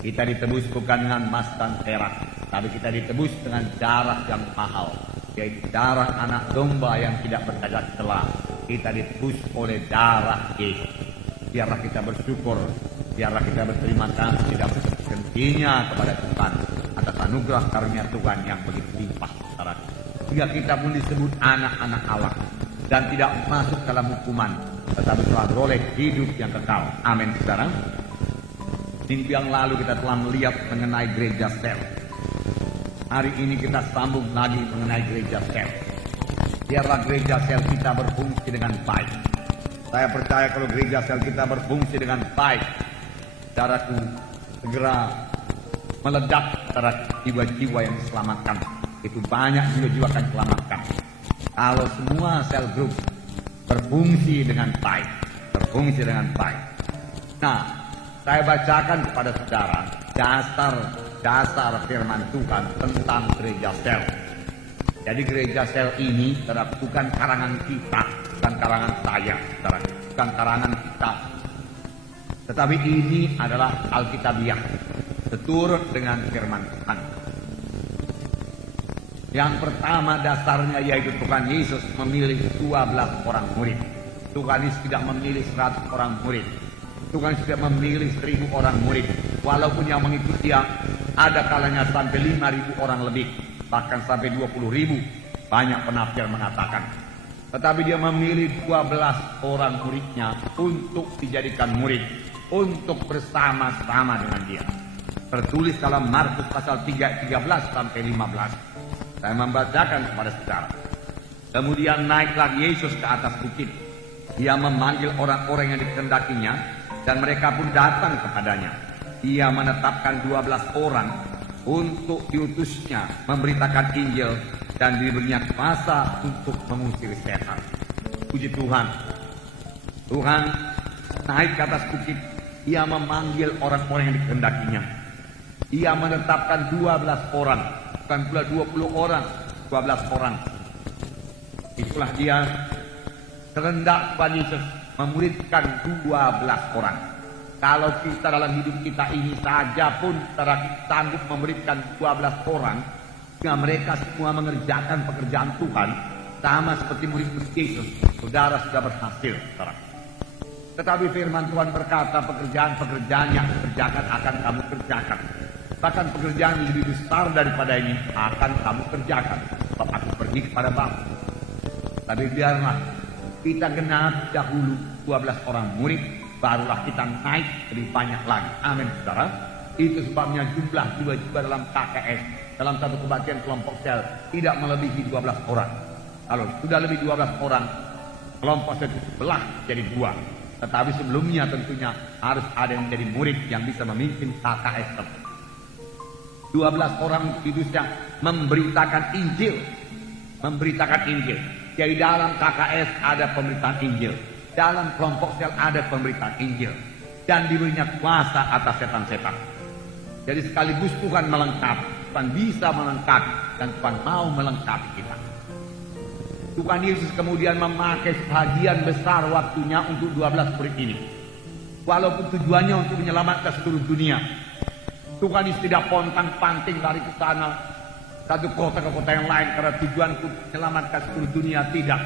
Kita ditebus bukan dengan emas dan perak, tapi kita ditebus dengan darah yang mahal, yaitu darah anak domba yang tidak bercacat celah. Kita ditebus oleh darah Yesus. Biarlah kita bersyukur, biarlah kita berterima kasih dan berhentinya kepada Tuhan atas anugerah karunia Tuhan yang begitu limpah. Sehingga kita pun disebut anak-anak Allah dan tidak masuk dalam hukuman, tetapi telah beroleh hidup yang kekal. Amin, saudara. Minggu yang lalu kita telah melihat mengenai gereja sel. Hari ini kita sambung lagi mengenai gereja sel. Biarlah gereja sel kita berfungsi dengan baik. Saya percaya kalau gereja sel kita berfungsi dengan baik, saudaraku, segera meledak antara jiwa-jiwa yang diselamatkan. Itu banyak jiwa-jiwa akan diselamatkan kalau semua sel grup berfungsi dengan baik, berfungsi dengan baik. Nah, saya bacakan kepada saudara dasar firman Tuhan tentang gereja sel. Jadi gereja sel ini bukan karangan kita, bukan karangan saya, bukan karangan kita, tetapi ini adalah Alkitabiah, seturut dengan firman Tuhan. Yang pertama dasarnya yaitu Tuhan Yesus memilih 12 orang murid. Tuhan Yesus tidak memilih 100 orang murid. Tuhan Yesus tidak memilih 1000 orang murid. Walaupun yang mengikuti dia ada kalanya sampai 5.000 orang lebih, bahkan sampai 20.000. Banyak penafsir mengatakan. Tetapi dia memilih 12 orang muridnya untuk dijadikan murid, untuk bersama-sama dengan dia. Tertulis dalam Markus pasal 13 sampai 15. Saya membacakan kepada saudara. Kemudian naiklah Yesus ke atas bukit. Dia memanggil orang-orang yang dikehendakinya, dan mereka pun datang kepadanya. Ia menetapkan 12 orang untuk diutusnya memberitakan Injil dan diberinya kuasa untuk mengusir setan. Puji Tuhan. Tuhan naik ke atas bukit. Ia memanggil orang-orang yang dikehendakinya. Ia menetapkan 12 orang. Bukan pula 20 orang, 12 orang. Itulah dia kehendak Tuhan Yesus memuridkan 12 orang. Kalau kita dalam hidup kita ini saja pun sanggup memuridkan 12 orang, sehingga mereka semua mengerjakan pekerjaan Tuhan sama seperti murid Yesus, saudara sudah berhasil. Saudara. Tetapi firman Tuhan berkata pekerjaan-pekerjaan yang kerjakan akan kamu kerjakan. Bahkan pekerjaan yang lebih besar daripada ini akan kamu kerjakan. Sebab aku pergi kepada Bapa. Tapi biarlah kita genap dahulu 12 orang murid, barulah kita naik lebih banyak lagi. Amin, saudara. Itu sebabnya jumlah jiwa-jiwa dalam KKS, dalam satu kebaktian kelompok sel, tidak melebihi 12 orang. Kalau sudah lebih 12 orang, kelompok sel itu sebelah jadi 2. Tetapi sebelumnya tentunya harus ada yang menjadi murid yang bisa memimpin KKS tersebut. 12 orang kudusnya memberitakan Injil. Memberitakan Injil. Jadi dalam KKS ada pemberitaan Injil. Dalam kelompok sel ada pemberitaan Injil. Dan diberinya kuasa atas setan-setan. Jadi sekaligus Tuhan melengkapi. Tuhan bisa melengkapi. Dan Tuhan mau melengkapi kita. Tuhan Yesus kemudian memakai sebagian besar waktunya untuk 12 murid ini. Walaupun tujuannya untuk menyelamatkan seluruh dunia. Tuhan Yesus tidak pontang-panting lari ke sana satu kota ke kota yang lain karena tujuan untuk menyelamatkan seluruh dunia, tidak.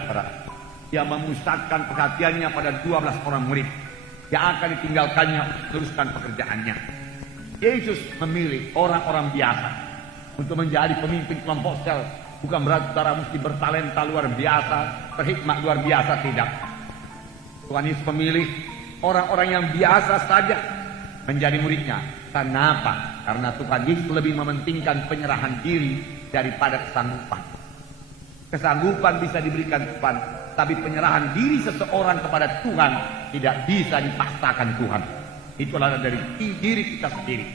Dia memusatkan perhatiannya pada 12 orang murid yang akan ditinggalkannya untuk teruskan pekerjaannya. Yesus memilih orang-orang biasa untuk menjadi pemimpin kelompok sel. Bukan berarti saudara mesti bertalenta luar biasa, berhikmat luar biasa, tidak. Tuhan Yesus memilih orang-orang yang biasa saja menjadi muridnya. Kenapa? Karena Tuhan Yesus lebih mementingkan penyerahan diri daripada kesanggupan. Kesanggupan bisa diberikan Tuhan, tapi penyerahan diri seseorang kepada Tuhan tidak bisa dipaksakan Tuhan. Itulah dari diri kita sendiri.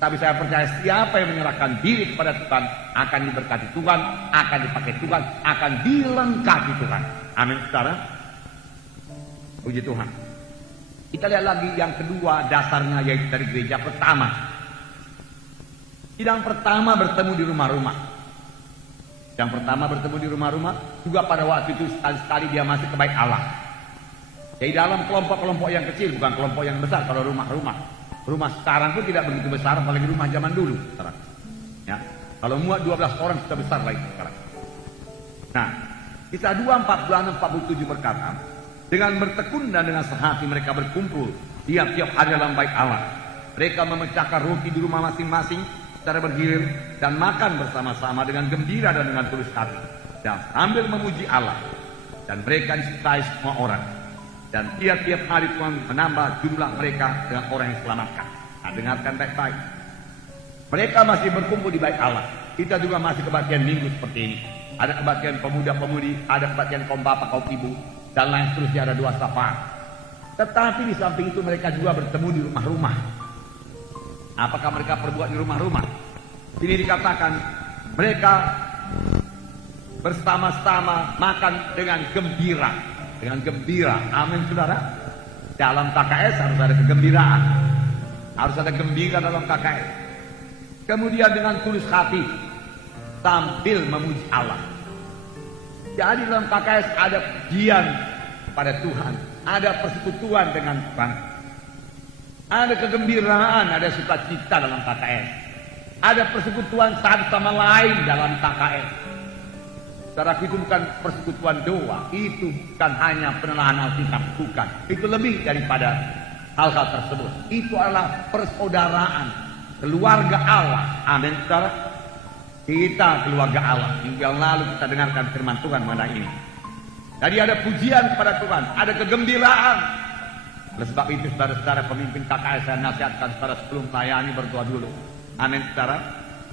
Tapi saya percaya siapa yang menyerahkan diri kepada Tuhan akan diberkati Tuhan, akan dipakai Tuhan, akan dilengkapi Tuhan. Amin, saudara. Puji Tuhan. Kita lihat lagi yang kedua dasarnya, yaitu dari gereja pertama. Sidang pertama bertemu di rumah-rumah. Yang pertama bertemu di rumah-rumah, juga pada waktu itu sekali-sekali dia masih kebaik Allah. Jadi dalam kelompok-kelompok yang kecil, bukan kelompok yang besar kalau rumah-rumah. Rumah sekarang pun tidak begitu besar, apalagi rumah zaman dulu. Ya, kalau muat 12 orang sudah besar lagi sekarang. Nah, Kisah 2, 46 berkata, dengan bertekun dan dengan sehati mereka berkumpul tiap-tiap hari dalam bait Allah. Mereka memecahkan roti di rumah masing-masing secara bergilir dan makan bersama-sama dengan gembira dan dengan tulus hati dan sambil memuji Allah. Dan mereka disukai semua orang. Dan tiap-tiap hari Tuhan menambah jumlah mereka dengan orang yang selamatkan. Nah, dengarkan baik-baik. Mereka masih berkumpul di bait Allah. Kita juga masih kebaktian minggu seperti ini. Ada kebaktian pemuda-pemudi, ada kebaktian kaum bapak, kaum ibu, dan lain seterusnya, ada 2 safar. Tetapi di samping itu mereka juga bertemu di rumah-rumah. Apakah mereka perbuat di rumah-rumah? Ini dikatakan mereka bersama-sama makan dengan gembira. Dengan gembira, amin saudara. Dalam KKS harus ada kegembiraan, harus ada gembira dalam KKS. Kemudian dengan tulus hati sambil memuji Allah. Jadi dalam KKS ada pujian pada Tuhan, ada persekutuan dengan Tuhan, ada kegembiraan, ada sukacita dalam KKS, ada persekutuan satu sama lain dalam KKS. Saudaraku, itu bukan persekutuan doa, itu bukan hanya penelahan Alkitab, bukan. Itu lebih daripada hal-hal tersebut. Itu adalah persaudaraan, keluarga Allah. Amin, saudara. Kita keluarga Allah. Minggu lalu kita dengarkan firman Tuhan mengenai ini. Tadi ada pujian kepada Tuhan, ada kegembiraan. Oleh sebab itu, saudara-saudara pemimpin KKS, saya nasihatkan saudara sebelum melayani berdoa dulu. Amin, saudara.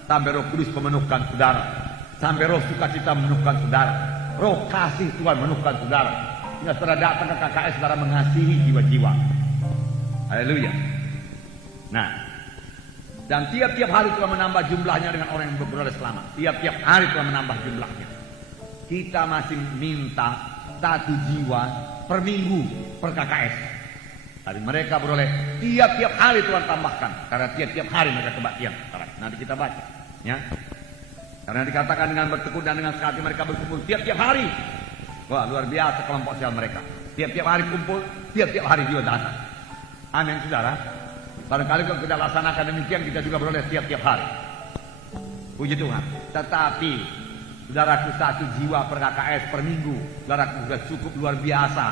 Sampai Roh Kudus memenuhkan saudara. Sampai roh sukacita memenuhkan saudara, roh kasih Tuhan memenuhkan saudara. Hingga saudara datang ke KKS, saudara mengasihi jiwa-jiwa. Haleluya. Nah, dan tiap-tiap hari Tuhan menambah jumlahnya dengan orang yang beroleh selamat. Tiap-tiap hari Tuhan menambah jumlahnya. Kita masih minta 1 jiwa per minggu per KKS. Tadi mereka beroleh tiap-tiap hari Tuhan tambahkan, karena tiap-tiap hari mereka kebaktian. Nanti kita baca, ya. Karena dikatakan dengan bertekun dan dengan sehati mereka berkumpul tiap-tiap hari. Wah, luar biasa kelompok sel mereka. Tiap-tiap hari kumpul, tiap-tiap hari juga datang. Amin, saudara. Barangkali kalau kita laksanakan demikian, kita juga beroleh tiap-tiap hari. Puji Tuhan. Tetapi, saudaraku, 1 jiwa per KKS per minggu, saudaraku, sudah cukup luar biasa.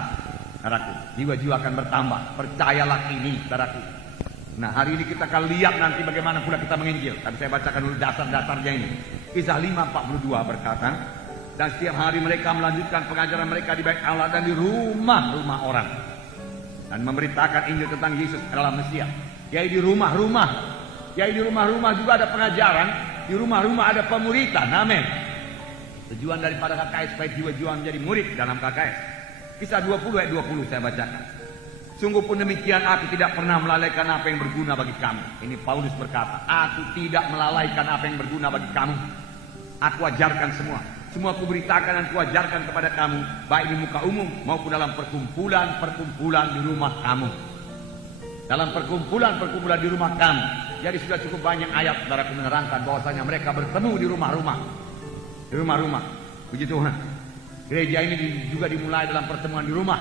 Saudaraku, jiwa-jiwa akan bertambah. Percayalah ini, saudaraku. Nah, hari ini kita akan lihat nanti bagaimana pula kita menginjil. Tapi saya bacakan dulu dasar-dasarnya ini. Kisah 5:42 berkata, dan setiap hari mereka melanjutkan pengajaran mereka di bait Allah dan di rumah-rumah orang, dan memberitakan Injil tentang Yesus adalah Mesias. Yaitu di rumah-rumah, yaitu di rumah-rumah juga ada pengajaran, di rumah-rumah ada pemuritan. Amin. Tujuan daripada KKS supaya jiwa-jiwa menjadi murid dalam KKS. Kisah 20 ayat 20 saya bacakan. Sungguh pun demikian, aku tidak pernah melalaikan apa yang berguna bagi kamu. Ini Paulus berkata, aku tidak melalaikan apa yang berguna bagi kamu. Aku ajarkan semua. Semua aku beritakan dan aku ajarkan kepada kamu, baik di muka umum maupun dalam perkumpulan-perkumpulan di rumah kamu. Dalam perkumpulan-perkumpulan di rumah kamu. Jadi sudah cukup banyak ayat saudara menerangkan bahwasanya mereka bertemu di rumah-rumah. Di rumah-rumah. Puji Tuhan. Gereja ini juga dimulai dalam pertemuan di rumah.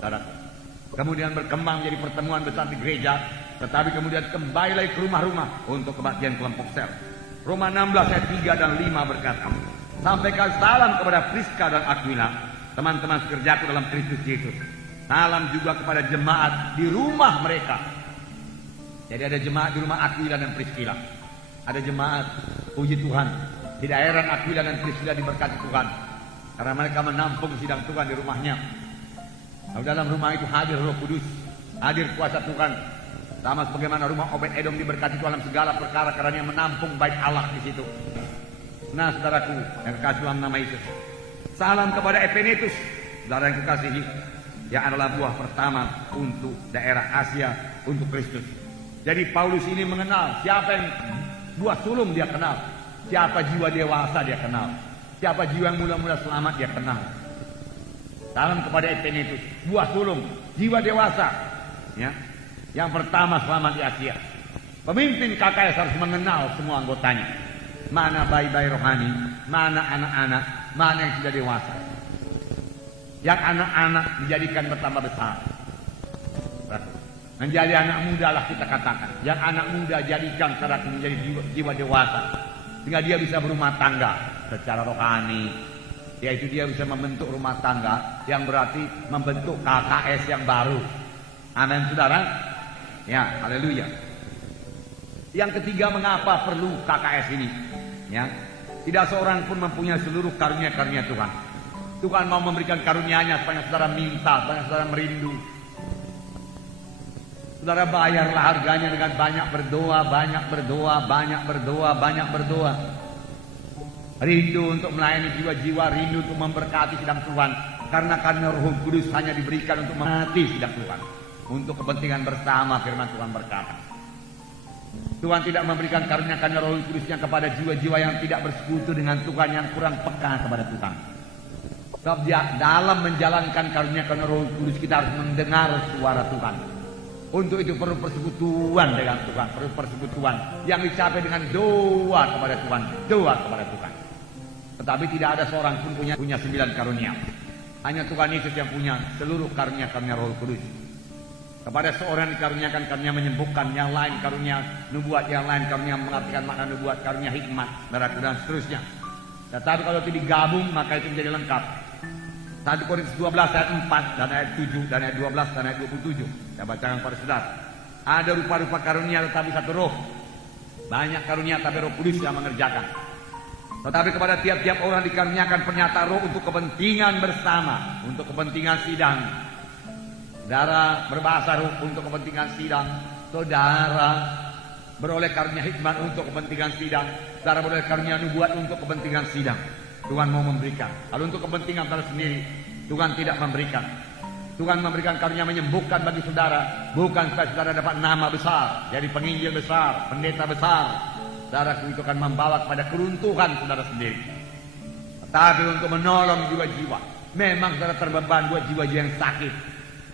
Saudara. Kemudian berkembang menjadi pertemuan besar di gereja, tetapi kemudian kembali lagi ke rumah-rumah untuk kebaktian kelompok sel. Roma 16 ayat 3 dan 5 berkata, sampaikan salam kepada Priska dan Aquila, teman-teman sekerjaku dalam Kristus Yesus. Salam juga kepada jemaat di rumah mereka. Jadi ada jemaat di rumah Aquila dan Priscilla. Ada jemaat, puji Tuhan, di daerah Aquila dan Priscilla diberkati Tuhan, karena mereka menampung sidang Tuhan di rumahnya. Lalu dalam rumah itu hadir Roh Kudus, hadir kuasa Tuhan, sama sebagaimana rumah Obed-Edom diberkati dalam segala perkara karena dia menampung bait Allah di situ. Nah, saudaraku yang kekasih dalam nama Yesus, salam kepada Epenetus, saudara yang kekasihi, yang adalah buah pertama untuk daerah Asia untuk Kristus. Jadi Paulus ini mengenal siapa yang buah sulung dia kenal, siapa jiwa dewasa dia kenal, siapa jiwa yang mula-mula selamat dia kenal. Salam kepada Epenetus, buah sulung, jiwa dewasa, ya, yang pertama selamat di Asia. Pemimpin KKS harus mengenal semua anggotanya, mana bayi-bayi rohani, mana anak-anak, mana yang sudah dewasa. Yang anak-anak dijadikan bertambah besar. Menjadi anak muda lah kita katakan. Yang anak muda jadikan saudaraku menjadi jiwa dewasa. Sehingga dia bisa berumah tangga secara rohani. Yaitu dia bisa membentuk rumah tangga yang berarti membentuk KKS yang baru. Amin saudara. Ya, haleluya. Yang ketiga, mengapa perlu KKS ini? Ya, tidak seorang pun mempunyai seluruh karunia-karunia Tuhan. Tuhan mau memberikan karunia-Nya supaya saudara minta, supaya saudara merindu. Saudara bayarlah harganya dengan banyak berdoa, banyak berdoa, banyak berdoa, banyak berdoa. Rindu untuk melayani jiwa-jiwa, rindu untuk memberkati sidang Tuhan. Karena Roh Kudus hanya diberikan untuk mati sidang Tuhan. Untuk kepentingan bersama, firman Tuhan berkata. Tuhan tidak memberikan karunia-karunia Roh Kudusnya kepada jiwa-jiwa yang tidak bersekutu dengan Tuhan, yang kurang peka kepada Tuhan. Sebab dalam menjalankan karunia-karunia Roh Kudus kita harus mendengar suara Tuhan. Untuk itu perlu persekutuan dengan Tuhan, perlu persekutuan yang dicapai dengan doa kepada Tuhan, doa kepada Tuhan. Tetapi tidak ada seorang pun punya 9 karunia. Hanya Tuhan Yesus yang punya seluruh karunia-karunia Roh Kudus. Kepada seorang dikaruniakan karunia menyembuhkan, yang lain karunia nubuat, yang lain karunia mengartikan makna nubuat, karunia hikmat, dan seterusnya. Tetapi kalau itu digabung maka itu menjadi lengkap. 1 Korintus 12 ayat 4 dan ayat 7 dan ayat 12 dan ayat 27. Saya bacakan kepada saudara. Ada rupa-rupa karunia tetapi satu roh. Banyak karunia tapi Roh Kudus yang mengerjakan. Tetapi kepada tiap-tiap orang dikaruniakan pernyataan roh untuk kepentingan bersama, untuk kepentingan sidang. Saudara berbahasa roh untuk kepentingan sidang. Saudara beroleh karunia hikmat untuk kepentingan sidang. Saudara beroleh karunia nubuat untuk kepentingan sidang. Tuhan mau memberikan. Lalu untuk kepentingan saudara sendiri, Tuhan tidak memberikan. Tuhan memberikan karunia menyembuhkan bagi saudara, bukan supaya saudara dapat nama besar, jadi penginjil besar, pendeta besar. Saudara itu akan membawa kepada keruntuhan saudara sendiri. Tetapi untuk menolong jiwa-jiwa. Memang saudara terbeban buat jiwa-jiwa yang sakit.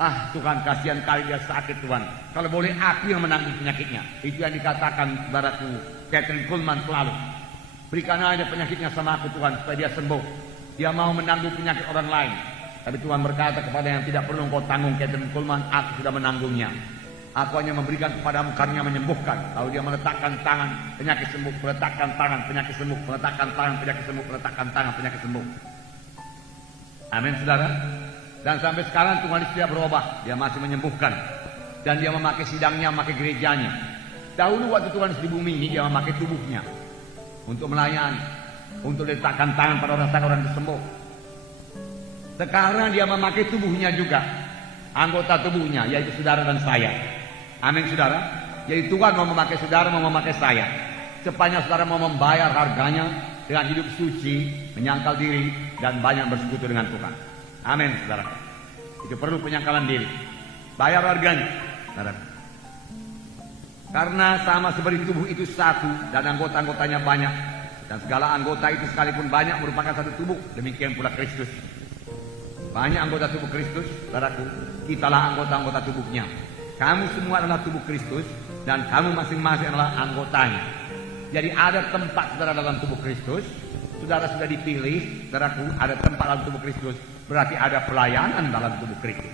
Ah Tuhan, kasihan kali dia sakit Tuhan. Kalau boleh aku yang menanggung penyakitnya. Itu yang dikatakan saudaraku Kathryn Kuhlman selalu. Berikan aja penyakitnya sama aku Tuhan supaya dia sembuh. Dia mau menanggung penyakit orang lain. Tapi Tuhan berkata kepada yang tidak perlu engkau tanggung Kathryn Kuhlman, aku sudah menanggungnya. Aku hanya memberikan kepadamu karunia menyembuhkan. Lalu dia meletakkan tangan, penyakit sembuh, meletakkan tangan, penyakit sembuh, meletakkan tangan, penyakit sembuh, meletakkan tangan, penyakit sembuh. Amin saudara. Dan sampai sekarang Tuhan Yesus tidak berubah. Dia masih menyembuhkan. Dan dia memakai sidangnya, memakai gerejanya. Dahulu waktu Tuhan Yesus di bumi ini, dia memakai tubuhnya. Untuk melayani. Untuk letakkan tangan pada orang sakit, orang sembuh. Sekarang dia memakai tubuhnya juga. Anggota tubuhnya, yaitu saudara dan saya. Amin saudara. Jadi Tuhan mau memakai saudara, mau memakai saya. Sepanjang saudara mau membayar harganya dengan hidup suci, menyangkal diri, dan banyak bersekutu dengan Tuhan. Amin saudara. Itu perlu penyangkalan diri. Bayar harganya saudara. Karena sama seperti tubuh itu satu dan anggota-anggotanya banyak. Dan segala anggota itu sekalipun banyak merupakan satu tubuh. Demikian pula Kristus. Banyak anggota tubuh Kristus, saudaraku. Kitalah anggota-anggota tubuhnya. Kamu semua adalah tubuh Kristus dan kamu masing-masing adalah anggotanya. Jadi ada tempat saudara dalam tubuh Kristus. Saudara sudah dipilih, saudaraku, ada tempat dalam tubuh Kristus. Berarti ada pelayanan dalam tubuh Kristus.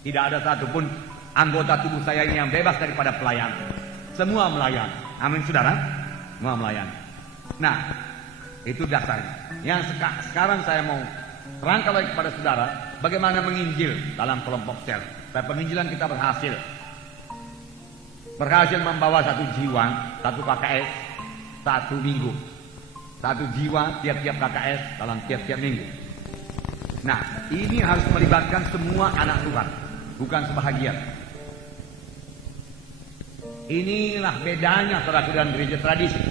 Tidak ada satupun anggota tubuh saya ini yang bebas daripada pelayanan. Semua melayani. Amin saudara. Semua melayani. Nah, itu dasarnya. Yang sekarang saya mau terangkan lagi kepada saudara bagaimana menginjil dalam kelompok sel. Dan penginjilan kita berhasil. Berhasil membawa satu jiwa, satu KKS, satu minggu. Satu jiwa tiap-tiap KKS dalam tiap-tiap minggu. Nah, ini harus melibatkan semua anak Tuhan, bukan sebahagian. Inilah bedanya saudara dan gereja tradisi.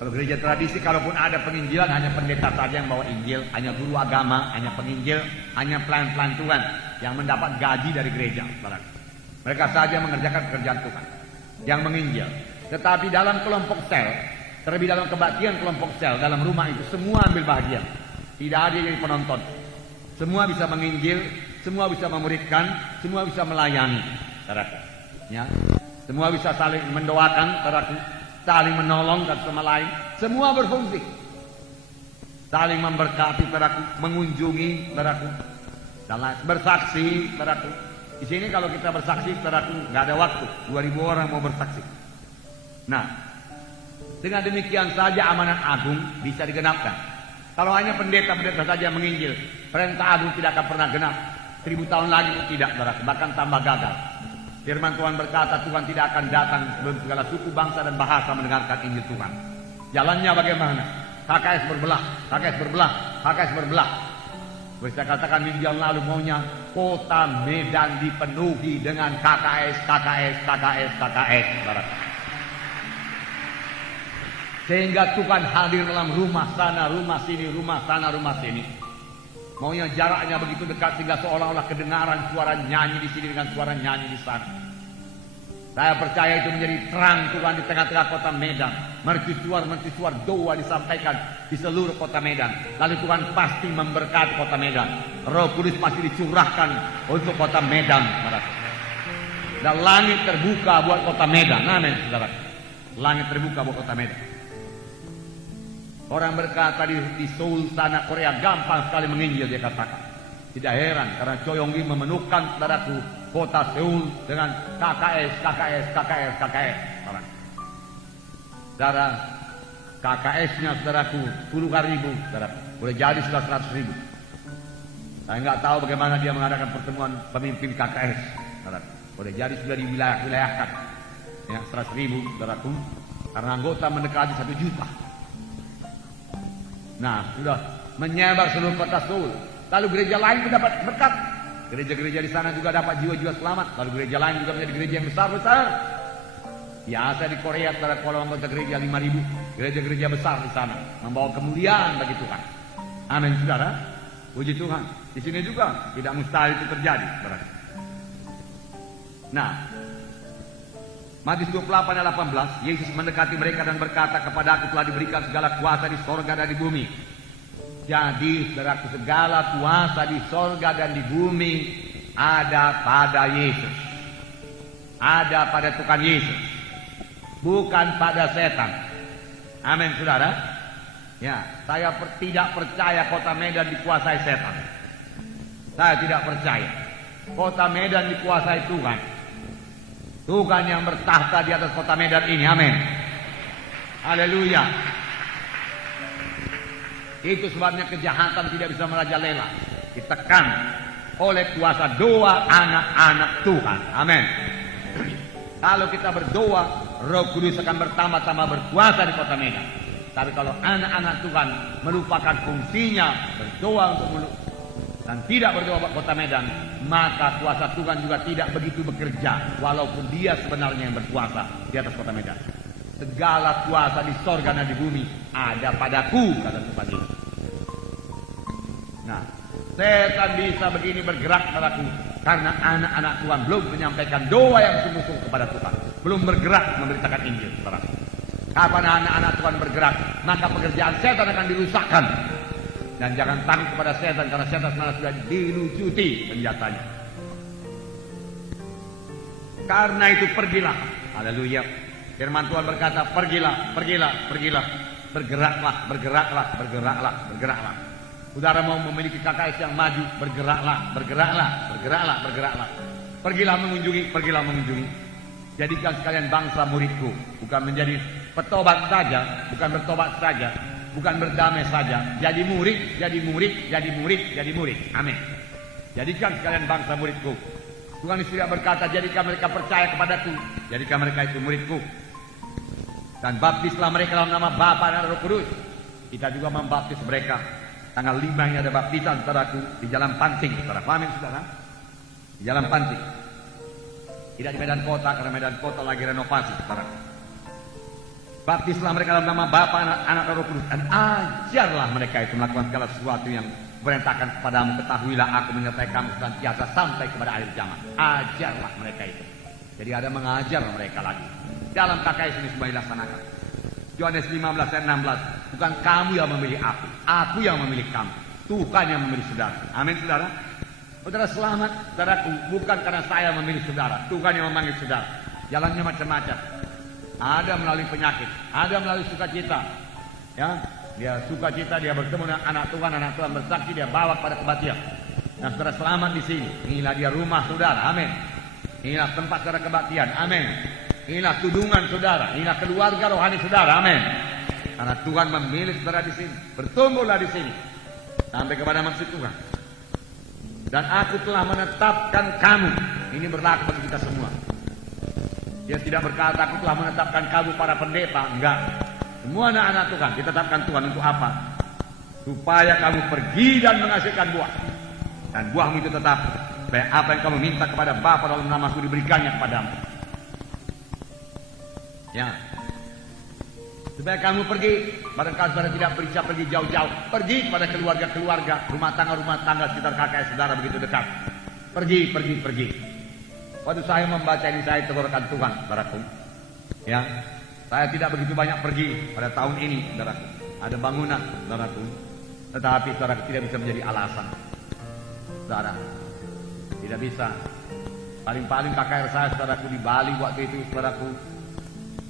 Kalau gereja tradisi, kalaupun ada penginjilan, hanya pendeta saja yang bawa Injil, hanya guru agama, hanya penginjil, hanya pelayan-pelayan Tuhan yang mendapat gaji dari gereja. Mereka saja mengerjakan pekerjaan Tuhan yang menginjil. Tetapi dalam kelompok sel, terlebih dalam kebaktian kelompok sel, dalam rumah itu semua ambil bahagian. Tidak ada yang jadi penonton. Semua bisa menginjil, semua bisa memuridkan, semua bisa melayani. Ya. Semua bisa saling mendoakan, saling menolong satu sama lain. Semua berfungsi. Saling memberkati, mengunjungi, bersaksi, Di sini kalau kita bersaksi, saudaraku, nggak ada waktu. 2000 orang mau bersaksi. Nah, dengan demikian saja amanat agung bisa digenapkan. Kalau hanya pendeta-pendeta saja menginjil, perintah agung tidak akan pernah genap. 1000 tahun lagi pun tidak, saudaraku, bahkan tambah gagal. Firman Tuhan berkata, Tuhan tidak akan datang sebelum segala suku, bangsa, dan bahasa mendengarkan Injil Tuhan. Jalannya bagaimana? KKS berbelah, KKS berbelah, KKS berbelah. Saya katakan minggu yang lalu maunya kota Medan dipenuhi dengan KKS, KKS, KKS, KKS, saudara. Sehingga Tuhan hadir dalam rumah sana, rumah sini, rumah sana, rumah sini. Maunya jaraknya begitu dekat sehingga seolah-olah kedengaran suara nyanyi di sini dengan suara nyanyi di sana. Saya percaya itu menjadi terang Tuhan di tengah-tengah kota Medan. Mercusuar doa disampaikan di seluruh kota Medan. Lalu Tuhan pasti memberkati kota Medan. Roh Kudus pasti dicurahkan untuk kota Medan, saudara. Dan langit terbuka buat kota Medan. Amin, saudara. Langit terbuka buat kota Medan. Orang berkata di Seoul sana, Korea, gampang sekali menginjil, dia katakan. Tidak heran karena Choi Yong-gi memenuhkan, saudaraku, kota Seoul dengan KKS, KKS, KKS, KKS. Saudara, KKS-nya, saudaraku, puluhan ribu, saudara. Boleh jadi sudah 100.000. Saya nggak tahu bagaimana dia mengadakan pertemuan pemimpin KKS, saudara. Boleh jadi sudah di wilayah-wilayahkan. Ya, 100.000, saudaraku. Karena anggota mendekati 1 juta. Nah, sudah menyebar seluruh kota Seoul. Lalu gereja lain pun dapat berkat. Gereja-gereja di sana juga dapat jiwa-jiwa selamat. Lalu gereja lain juga menjadi gereja yang besar-besar. Biasa di Korea, saudara, kalau anggota gereja 5.000, gereja-gereja besar di sana membawa kemuliaan bagi Tuhan. Amin, saudara. Puji Tuhan. Di sini juga tidak mustahil itu terjadi, saudara. Nah, Matius 28 ayat 18, Yesus mendekati mereka dan berkata, kepadaku telah diberikan segala kuasa di sorga dan di bumi. Jadi, saudaraku, segala kuasa di sorga dan di bumi ada pada Yesus. Ada pada Tuhan Yesus. Bukan pada setan. Amin, saudara. Ya, saya tidak percaya kota Medan dikuasai setan. Saya tidak percaya. Kota Medan dikuasai Tuhan. Tuhan yang bertahta di atas kota Medan ini. Amin. Haleluya. Itu sebabnya kejahatan tidak bisa merajalela. Ditekan oleh kuasa doa anak-anak Tuhan. Amin. Kalau kita berdoa, Roh Kudus akan bertambah-tambah berkuasa di kota Medan. Tapi kalau anak-anak Tuhan melupakan fungsinya berdoa untuk dan tidak berdoa buat kota Medan, maka kuasa Tuhan juga tidak begitu bekerja, walaupun dia sebenarnya yang berkuasa di atas kota Medan. Segala kuasa di sorga dan di bumi ada padaku, kata Tuhan Yesus. Nah, setan bisa begini bergerak, saudaraku, karena anak-anak Tuhan belum menyampaikan doa yang sungguh-sungguh kepada Tuhan, belum bergerak memberitakan Injil, saudaraku. Kapan anak-anak Tuhan bergerak, maka pekerjaan setan akan dirusakkan. Dan jangan takut kepada setan, karena setan sudah dilucuti senjatanya. Karena itu pergilah. Haleluya. Firman Tuhan berkata, pergilah, pergilah, pergilah. Bergeraklah, bergeraklah, bergeraklah, bergeraklah. Saudara mau memiliki KKS yang maju, bergeraklah, bergeraklah, bergeraklah, bergeraklah. Pergilah mengunjungi, pergilah mengunjungi. Jadikan sekalian bangsa muridku. Bukan menjadi petobat saja, bukan bertobat saja, bukan berdamai saja. Jadi murid, jadi murid, jadi murid, jadi murid. Amin. Jadikan sekalian bangsa muridku. Tuhan Yesus tidak berkata, jadikan mereka percaya kepadaku. Jadikan mereka itu muridku. Dan baptislah mereka dalam nama Bapa dan Roh Kudus. Kita juga membaptis mereka. Tanggal 5 ini ada baptisan, saudaraku, di Jalan Pancing. Saudara, amin, saudara? Di Jalan Pancing. Tidak di Medan Kota, karena Medan Kota lagi renovasi, saudara. Baptislah mereka dalam nama Bapa, Anak, dan Roh Kudus. Dan ajarlah mereka itu melakukan segala sesuatu yang perintahkan kepadamu. Ketahuilah aku menyertai kamu senantiasa sampai kepada akhir zaman. Ajarlah mereka itu. Jadi ada mengajar mereka lagi. Dalam KKS ini semua dilaksanakan. Yohanes 15 ayat 16. Bukan kamu yang memilih aku yang memilih kamu. Tuhan yang memilih saudara. Amin, saudara. Saudara selamat, saudaraku. Bukan karena saya memilih saudara. Tuhan yang memanggil saudara. Jalannya macam-macam. Ada melalui penyakit, ada melalui sukacita. Ya, dia sukacita, dia bertemu dengan anak Tuhan bersaksi, dia bawa pada kematian. Nah, saudara selamat di sini. Inilah dia rumah saudara. Amin. Inilah tempat saudara kebaktian. Amin. Inilah tudungan saudara. Inilah keluarga rohani saudara. Amin. Karena Tuhan memilih saudara di sini. Bertumbuhlah di sini sampai kepada maksud Tuhan. Dan aku telah menetapkan kamu. Ini berlaku bagi kita semua. Dia tidak berkata aku telah menetapkan kamu para pendeta. Enggak. Semua anak-anak Tuhan ditetapkan Tuhan untuk apa? Supaya kamu pergi dan menghasilkan buah. Dan buahmu itu tetap. Supaya apa yang kamu minta kepada Bapa dalam namaku diberikannya kepadamu. Ya. Supaya kamu pergi. Barangkali saudara tidak bisa pergi jauh-jauh. Pergi kepada keluarga-keluarga. Rumah tangga sekitar KKS saudara begitu dekat. Pergi. Waktu saya membaca ini saya tenggorokan Tuhan, saudaraku. Ya, saya tidak begitu banyak pergi pada tahun ini, saudaraku. Ada bangunan, saudaraku. Tetapi saudaraku tidak bisa menjadi alasan. Saudara, tidak bisa. Paling-paling KKR saya, saudaraku, di Bali waktu itu, saudaraku.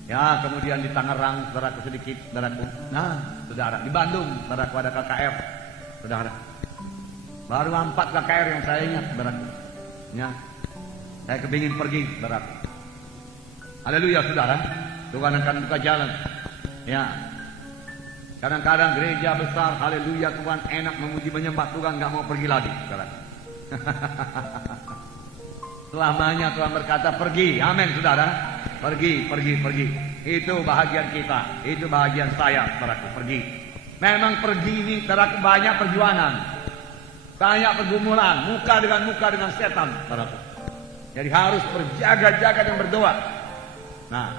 Ya, kemudian di Tangerang, saudaraku sedikit, saudaraku. Nah, saudara, di Bandung, saudaraku ada KKR, saudara. Baru 4 KKR yang saya ingat, saudaraku. Ya. Saya kepingin pergi, saudara. Haleluya, saudara. Tuhan akan buka jalan. Ya. Kadang-kadang gereja besar, haleluya, Tuhan enak memuji menyembah Tuhan, nggak mau pergi lagi, saudara. Selamanya Tuhan berkata pergi, amin, saudara. Pergi. Itu bahagian kita, itu bahagian saya, saudara. Pergi. Memang pergi ini, saudara, banyak perjuangan, banyak pergumulan, muka dengan setan, saudara. Jadi harus berjaga-jaga dan berdoa. Nah,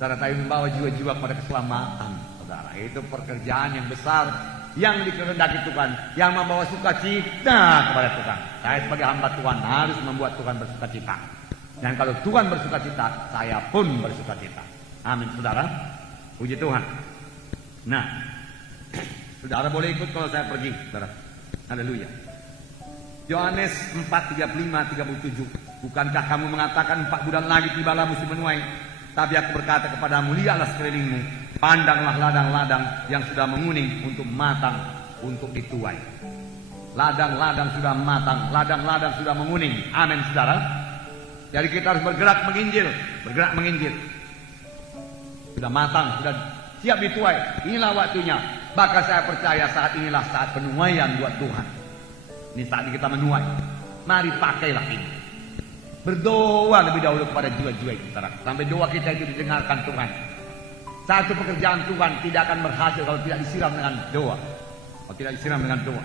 saudara, saya membawa jiwa-jiwa kepada keselamatan, saudara. Itu pekerjaan yang besar yang dikehendaki Tuhan, yang membawa sukacita kepada Tuhan. Saya sebagai hamba Tuhan harus membuat Tuhan bersukacita. Dan kalau Tuhan bersukacita, saya pun bersukacita. Amin, saudara. Puji Tuhan. Nah, saudara boleh ikut kalau saya pergi, saudara. Haleluya. Yohanes 4:35-37. Bukankah kamu mengatakan 4 bulan lagi tibalah musim menuai? Tapi aku berkata kepadamu, lihatlah sekelilingmu, pandanglah ladang-ladang yang sudah menguning untuk matang, untuk dituai. Ladang-ladang sudah matang, ladang-ladang sudah menguning. Amin, saudara. Jadi kita harus bergerak menginjil. Sudah matang, sudah siap dituai. Inilah waktunya. Maka saya percaya saat inilah saat penuaian buat Tuhan. Ini saat kita menuai. Mari pakailah ini. Berdoa lebih dahulu kepada jiwa-jiwa itu, saudara. Sampai doa kita itu didengarkan Tuhan. Satu pekerjaan Tuhan tidak akan berhasil kalau tidak disiram dengan doa. Kalau tidak disiram dengan doa.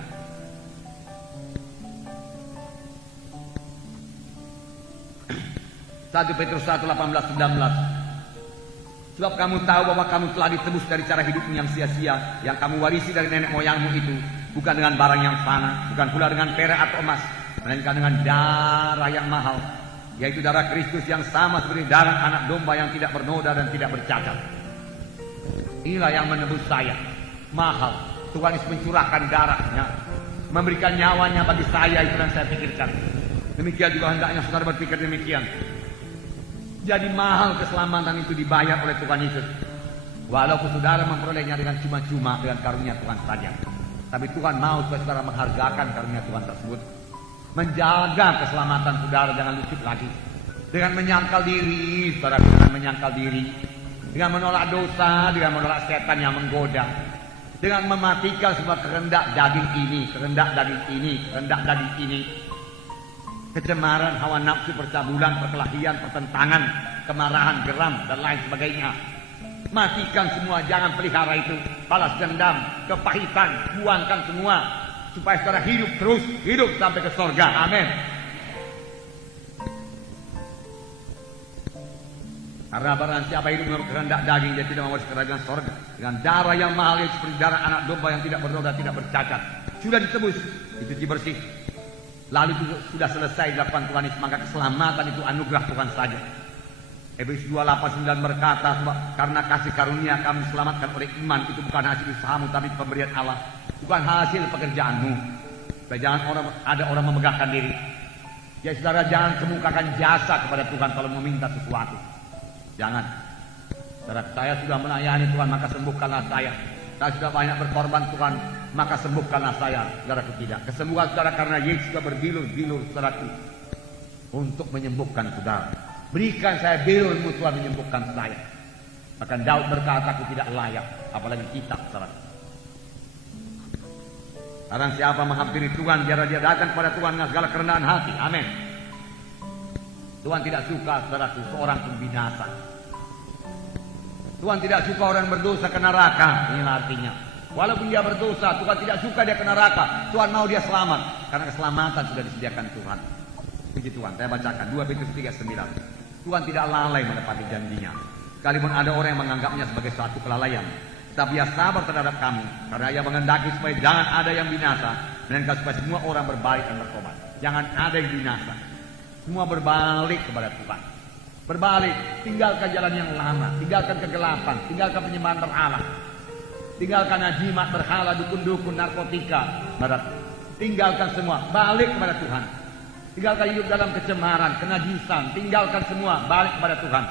Satu Petrus 1:18-19. Sebab kamu tahu bahwa kamu telah ditebus dari cara hidupmu yang sia-sia, yang kamu warisi dari nenek moyangmu itu, bukan dengan barang yang fana, bukan pula dengan perak atau emas, melainkan dengan darah yang mahal, yaitu darah Kristus yang sama seperti darah anak domba yang tidak bernoda dan tidak bercacat. Inilah yang menebus saya. Mahal. Tuhan Yesus mencurahkan darahnya, memberikan nyawanya bagi saya, itu yang saya pikirkan. Demikian juga hendaknya saudara berpikir demikian. Jadi mahal keselamatan itu dibayar oleh Tuhan Yesus. Walaupun saudara memperolehnya dengan cuma-cuma, dengan karunia Tuhan saja. Tapi Tuhan mau supaya saudara menghargakan karunia Tuhan tersebut. Menjaga keselamatan saudara jangan lucut lagi. Dengan menyangkal diri, saudara, dengan menyangkal diri. Dengan menolak dosa, dengan menolak setan yang menggoda. Dengan mematikan semua kehendak daging ini, kehendak daging ini, kehendak daging ini. Kecemaran, hawa nafsu, percabulan, perkelahian, pertentangan, kemarahan, geram, dan lain sebagainya. Matikan semua, jangan pelihara itu. Balas dendam, kepahitan, buangkan semua. Supaya saudara hidup terus, hidup sampai ke surga. Amin. Karena barang siapa hidup menurut kehendak daging, dia tidak mewarisi kerajaan surga. Dengan darah yang mahal, seperti darah anak domba yang tidak bernoda, tidak bercacat. Sudah ditebus, dicuci bersih. Lalu itu sudah selesai dilakukan Tuhan Yesus, maka keselamatan itu anugerah Tuhan saja. Efesus 2:8-9 berkata, karena kasih karunia kamu diselamatkan oleh iman, itu bukan hasil usahamu tapi pemberian Allah, bukan hasil pekerjaanmu. Supaya jangan ada orang memegahkan diri. Ya saudara, jangan kemukakan jasa kepada Tuhan kalau meminta sesuatu. Jangan. Saudara, saya sudah melayani Tuhan, maka sembuhkanlah saya. Saya sudah banyak berkorban Tuhan, maka sembuhkanlah saya, saudaraku tidak. Kesembuhan saudara karena Yesus sudah berbilur-bilur, saudaraku, untuk menyembuhkan saudara. Berikan saya bilurmu Tuhan menyembuhkan saya. Bahkan Daud berkata, aku tidak layak, apalagi kita, saudara. Sekarang siapa menghampiri Tuhan, biar dia datang kepada Tuhan dengan segala kerendahan hati. Amin. Tuhan tidak suka, saudaraku, seorang pun binasa. Tuhan tidak suka orang berdosa ke neraka. Ini artinya, walaupun dia berdosa, Tuhan tidak suka dia ke neraka. Tuhan mau dia selamat, karena keselamatan sudah disediakan Tuhan. Puji Tuhan. Saya bacakan 2 Petrus 3:9. Tuhan tidak lalai menepati janjinya. Sekalipun ada orang yang menganggapnya sebagai suatu kelalaian, tapi ia sabar terhadap kamu, karena ia menghendaki supaya jangan ada yang binasa, melainkan supaya semua orang berbalik dan bertobat. Jangan ada yang binasa. Semua berbalik kepada Tuhan. Berbalik, tinggalkan jalan yang lama, tinggalkan kegelapan, tinggalkan penyembahan berhala, tinggalkan jimat berhala, dukun-dukun, narkotika, barat. Tinggalkan semua, balik kepada Tuhan. Tinggalkan hidup dalam kecemaran, kenajisan, tinggalkan semua, balik kepada Tuhan.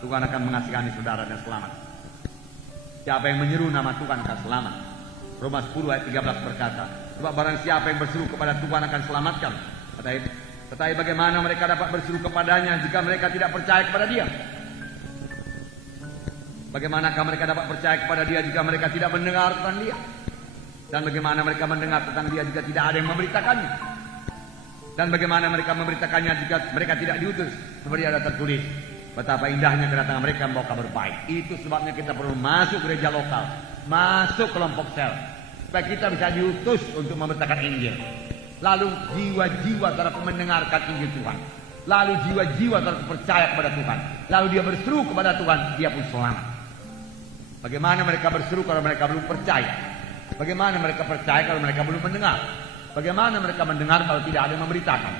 Tuhan akan mengasihani saudara dan selamat. Siapa yang menyeru nama Tuhan akan selamat. Roma 10 ayat 13 berkata, sebab barang siapa yang berseru kepada Tuhan akan selamatkan. Tetapi bagaimana mereka dapat berseru kepadanya jika mereka tidak percaya kepada dia? Bagaimanakah mereka dapat percaya kepada dia jika mereka tidak mendengar tentang dia? Dan bagaimana mereka mendengar tentang dia jika tidak ada yang memberitakannya? Dan bagaimana mereka memberitakannya jika mereka tidak diutus? Seperti ada tertulis, betapa indahnya kedatangan mereka membawa kabar baik. Itu sebabnya kita perlu masuk gereja lokal, masuk kelompok sel, supaya kita bisa diutus untuk memberitakan Injil. Lalu jiwa-jiwa saudara mendengarkan Injil Tuhan. Lalu jiwa-jiwa saudara percaya kepada Tuhan. Lalu dia berseru kepada Tuhan, dia pun selamat. Bagaimana mereka berseru kalau mereka belum percaya? Bagaimana mereka percaya kalau mereka belum mendengar? Bagaimana mereka mendengar kalau tidak ada yang memberitakan?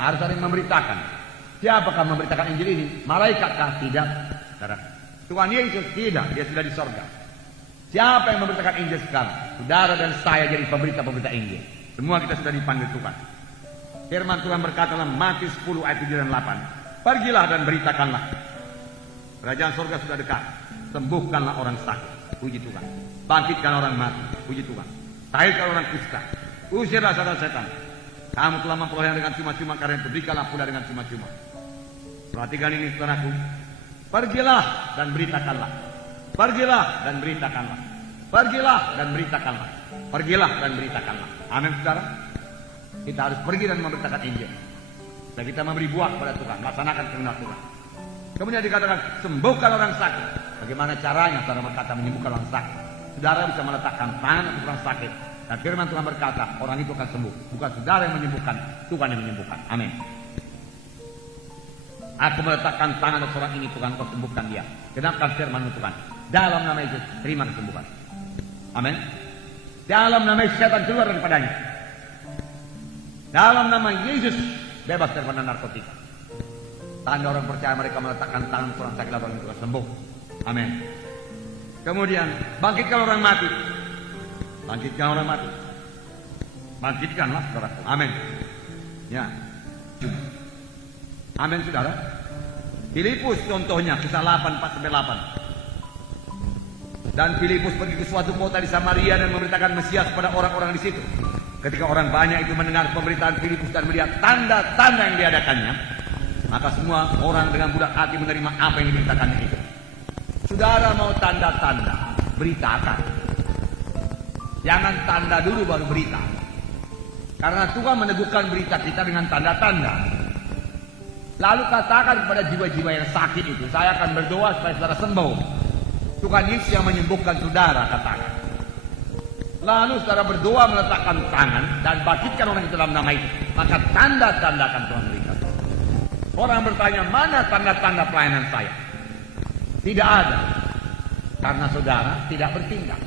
Harus ada yang memberitakan. Siapakah memberitakan Injil ini? Malaikatkah? Tidak. Tuhan Yesus tidak, dia sudah di sorga. Siapa yang memberitakan Injil sekarang? Saudara dan saya jadi pemberita-pemberita Injil. Semua kita sudah dipanggil Tuhan. Firman Tuhan berkata dalam Matius 10 ayat 7 dan 8. Pergilah dan beritakanlah. Kerajaan sorga sudah dekat. Sembuhkanlah orang sakit. Puji Tuhan. Bangkitkan orang mati. Puji Tuhan. Tahirkan orang kusta. Usirlah setan-setan. Kamu telah memperoleh dengan cuma-cuma, karena itu berikanlah pula dengan cuma-cuma. Perhatikan ini saudaraku. Pergilah dan beritakanlah. Pergilah dan beritakanlah. Pergilah dan beritakanlah. Pergilah dan beritakanlah. Amin saudara. Kita harus pergi dan memberitakan Injil. Dan kita memberi buah kepada Tuhan. Laksanakan kehendak Tuhan. Kemudian dikatakan sembuhkan orang sakit. Bagaimana caranya saudara berkata menyembuhkan orang sakit? Saudara bisa meletakkan tangan untuk orang sakit. Dan firman Tuhan berkata orang itu akan sembuh. Bukan saudara yang menyembuhkan, Tuhan yang menyembuhkan. Amin. Aku meletakkan tangan untuk orang ini, Tuhan kau sembuhkan dia. Genapkan firman Tuhan. Dalam nama Yesus terima kesembuhan. Amin. Dalam nama Yesus setan keluar daripadanya. Dalam nama Yesus bebas daripada narkotika. Tanda orang percaya mereka meletakkan tangan orang sakit orang itu sembuh. Amin. Kemudian bangkitkan orang mati. Bangkitkan orang mati. Bangkitkanlah saudara. Amin. Ya. Amin saudara. Filipus contohnya kisah 8:4-8. Dan Filipus pergi ke suatu kota di Samaria dan memberitakan Mesias kepada orang-orang di situ. Ketika orang banyak itu mendengar pemberitaan Filipus dan melihat tanda-tanda yang diadakannya, maka semua orang dengan budak hati menerima apa yang diberitakannya itu. Saudara mau tanda-tanda, beritakan. Jangan tanda dulu baru berita. Karena Tuhan meneguhkan berita kita dengan tanda-tanda. Lalu katakan kepada jiwa-jiwa yang sakit itu, saya akan berdoa supaya saudara sembuh. Tuhan Yesus yang menyembuhkan saudara, katakan. Lalu saudara berdoa meletakkan tangan dan bangkitkan orang itu dalam nama itu. Maka tanda-tanda akan Tuhan berikan. Orang bertanya, mana tanda-tanda pelayanan saya? Tidak ada. Karena saudara tidak bertindak.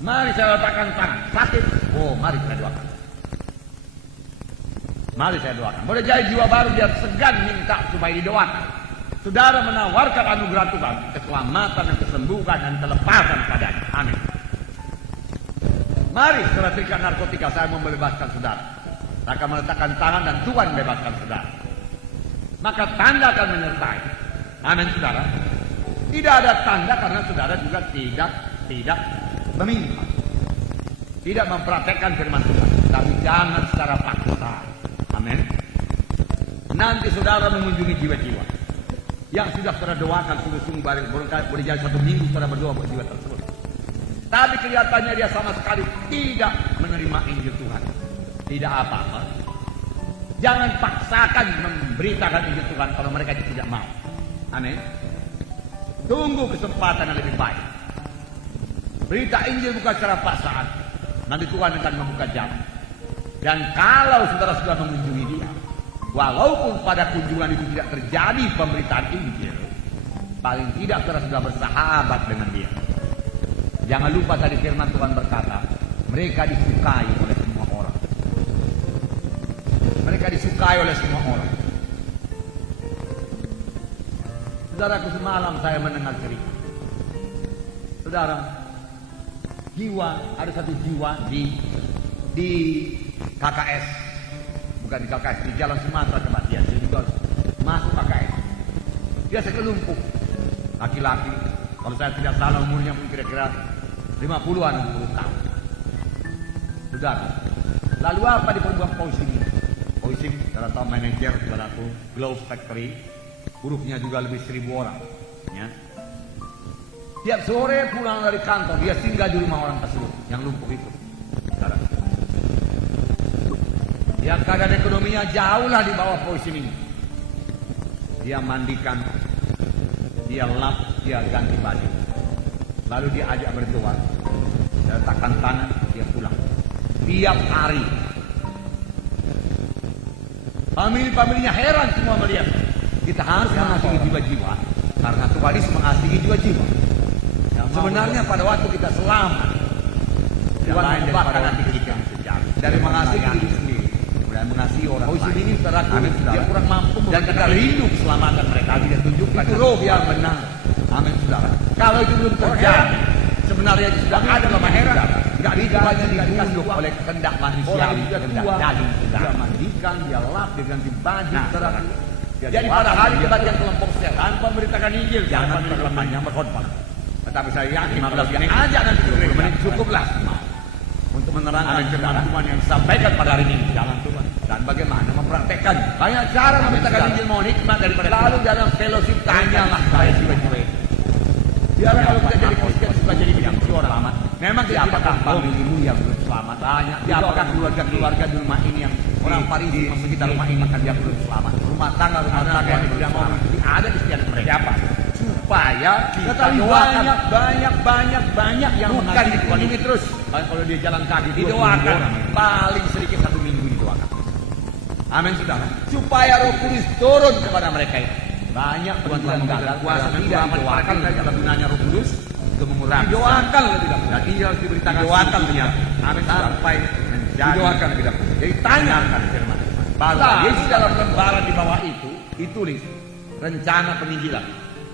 Mari saya letakkan tangan. Sakit. Oh, mari saya doakan. Mari saya doakan. Boleh jadi jiwa baru dia segan minta supaya didoakan. Saudara menawarkan anugerah Tuhan, keselamatan dan kesembuhan dan kelepasan padanya. Amin. Mari setelah terikat narkotika saya mau membebaskan saudara. Saya akan meletakkan tangan dan Tuhan membebaskan saudara. Maka tanda akan menyertai. Amin saudara. Tidak ada tanda karena saudara juga tidak tidak meminta, tidak mempraktekkan firman Tuhan, tapi jangan secara paksa. Amin. Nanti saudara mengunjungi jiwa-jiwa yang sudah saudara doakan sungguh-sungguh, boleh jadi 1 minggu saudara berdoa buat jiwa tersebut, tapi kelihatannya dia sama sekali tidak menerima Injil Tuhan. Tidak apa-apa. Jangan paksakan memberitakan Injil Tuhan kalau mereka tidak mau. Amin. Tunggu kesempatan yang lebih baik. Berita Injil bukan secara paksaan. Nanti Tuhan akan membuka jalan. Dan kalau saudara sudah mengunjungi dia, walaupun pada kunjungan itu tidak terjadi pemberitaan Injil, paling tidak saudara sudah bersahabat dengan dia. Jangan lupa tadi firman Tuhan berkata, mereka disukai oleh semua orang. Mereka disukai oleh semua orang. Saudaraku, semalam saya mendengar cerita. Saudara, ada satu jiwa di KKS, bukan di KKS, di Jalan Sumatera tempat dia juga masuk KKS. Dia sekelumpuh laki-laki, kalau saya tidak salah umurnya mungkin kira-kira 50-an 60 tahun. Saudara, lalu apa di perempuan Poisim ini? Poisim, saudara tahu, manajer saudaraku Glove Factory, buruhnya juga lebih 1000 orang. Ya. Tiap sore pulang dari kantor, dia singgah di rumah orang tersebut yang lumpuh itu. Saudara, yang keadaan ekonominya jauhlah di bawah Poisim ini. Dia mandikan, dia lap, dia ganti baju, lalu dia ajak berdoa, dia letakkan tangan, dia pulang tiap hari. Famili-familinya heran semua melihat. Kita harus mengasihi jiwa-jiwa karena Tuhan Yesus mengasihi jiwa-jiwa. Sebenarnya pada waktu kita selamat, Tuhan mengubahkan hati kita dari mengasihi diri sendiri dan mengasihi orang lain. Ini dia kurang mampu dan kita rindu keselamatan mereka. Dia tunjukkan itu roh yang benar. Amin, saudara. Kalau itu belum terjadi, sebenarnya itu sudah ada lama heran. Tidak hanya dibunuh oleh kehendak manusia, kehendak daging. Dia mandikan, dia lap, dia ganti baju, saudara. Jadi pada hari kebaktian kelompok saya tanpa memberitakan Injil, jangan terlemahnya berkhotbah. Tetapi saya yakin 15 menit aja nanti 20 menit cukuplah untuk menerangkan firman Tuhan yang disampaikan pada hari ini, jalan Tuhan dan bagaimana mempraktekkan. Banyak cara memberitakan Injil, mau hikmat daripada lalu dalam fellowship tanyalah saya jiwa-jiwa. Biar kalau kita jadi Kristen suka jadi benci orang selamat. Memang siapakah familimu yang belum selamat? Banyak. Siapakah keluarga-keluarga di rumah ini yang orang Parisi di sekitar rumah ini akan dia belum selamat? Rumah tangga yang tidak mau ada di sekitar mereka. Siapa? Supaya kita doakan banyak yang bukan dikunjungi terus. Kalau dia jalan kaki didoakan paling sedikit 1 minggu didoakan. Amin, saudara. Supaya Roh Kudus turun kepada mereka itu. Banyak Tuhan gagal kuasa tidak didoakan dalam gunanya Roh Kudus untuk mengurangi. Didoakan lebih dahulu. Dan dia harus diberitakan didoakan lebih dahulu. Amin, sampai menjadi didoakan lebih dahulu. Jadi tanyakan firman. Baru Yesus dalam lembaran di bawah itu ditulis rencana penginjilan.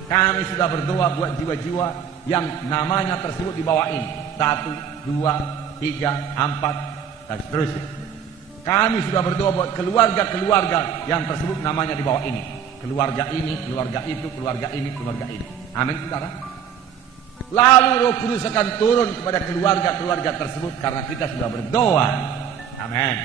Kami sudah berdoa buat jiwa-jiwa yang namanya tersebut di bawah ini. 1, 2, 3, 4 dan seterusnya. Kami sudah berdoa buat keluarga-keluarga yang tersebut namanya di bawah ini. Keluarga ini, keluarga itu, keluarga ini, keluarga ini. Amin, saudara. Lalu Roh Kudus akan turun kepada keluarga-keluarga tersebut karena kita sudah berdoa. Amin.